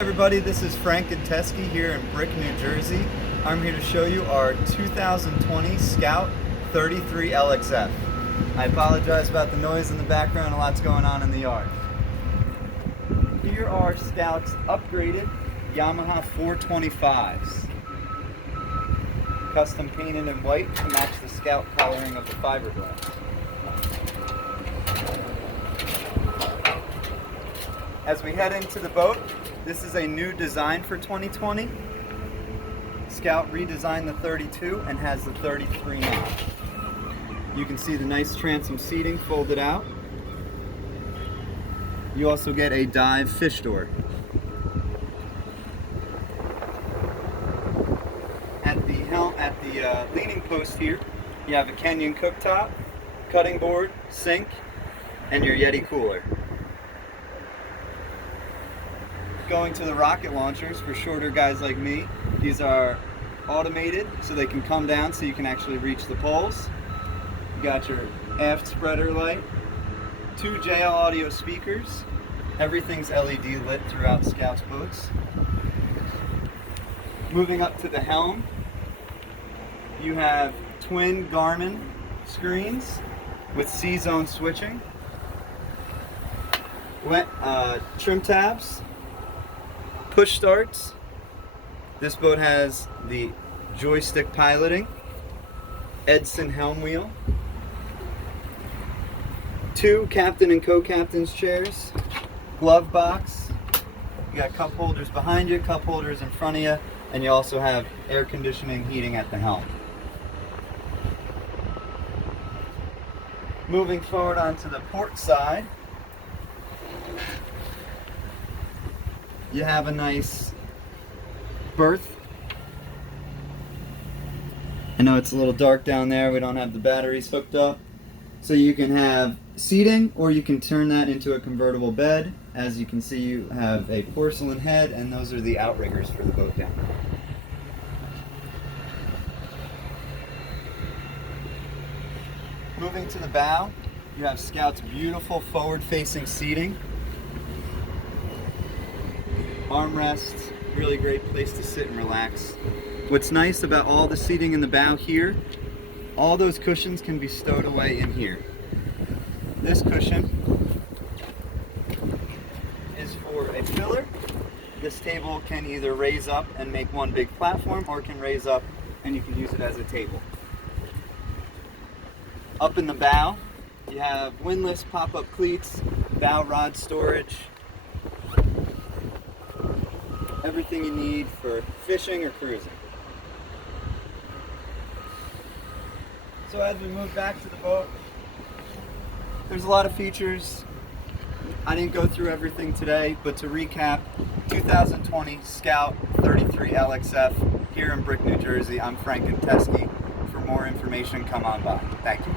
Everybody, this is Frank and Teskey here in Brick, New Jersey. I'm here to show you our 2020 Scout 33 LXF. I apologize about the noise in the background, a lot's going on in the yard. Here are Scout's upgraded Yamaha 425s. Custom painted in white to match the Scout coloring of the fiberglass. As we head into the boat, this is a new design for 2020. Scout redesigned the 32 and has the 33 now. You can see the nice transom seating folded out. You also get a dive fish door. At the leaning post here, you have a Kenyon cooktop, cutting board, sink, and your Yeti cooler. Going to the rocket launchers for shorter guys like me. These are automated so they can come down so you can actually reach the poles. You got your aft spreader light, 2 JL audio speakers. Everything's LED lit throughout Scout's boats. Moving up to the helm, you have twin Garmin screens with C-zone switching, trim tabs, push starts. This boat has the joystick piloting, Edson helm wheel, 2 captain and co-captain's chairs, glove box. You got cup holders behind you, cup holders in front of you, and you also have air conditioning heating at the helm. Moving forward onto the port side, you have a nice berth. I know it's a little dark down there, we don't have the batteries hooked up. So you can have seating or you can turn that into a convertible bed. As you can see, you have a porcelain head and those are the outriggers for the boat down there. Moving to the bow, you have Scout's beautiful forward-facing seating. Armrests, really great place to sit and relax. What's nice about all the seating in the bow here, all those cushions can be stowed away in here. This cushion is for a filler. This table can either raise up and make one big platform or can raise up and you can use it as a table. Up in the bow, you have windlass pop-up cleats, bow rod storage, everything you need for fishing or cruising. So as we move back to the boat, there's a lot of features. I didn't go through everything today, but to recap, 2020 Scout 33 LXF here in Brick, New Jersey. I'm Frank and Teskey. For more information, come on by. Thank you.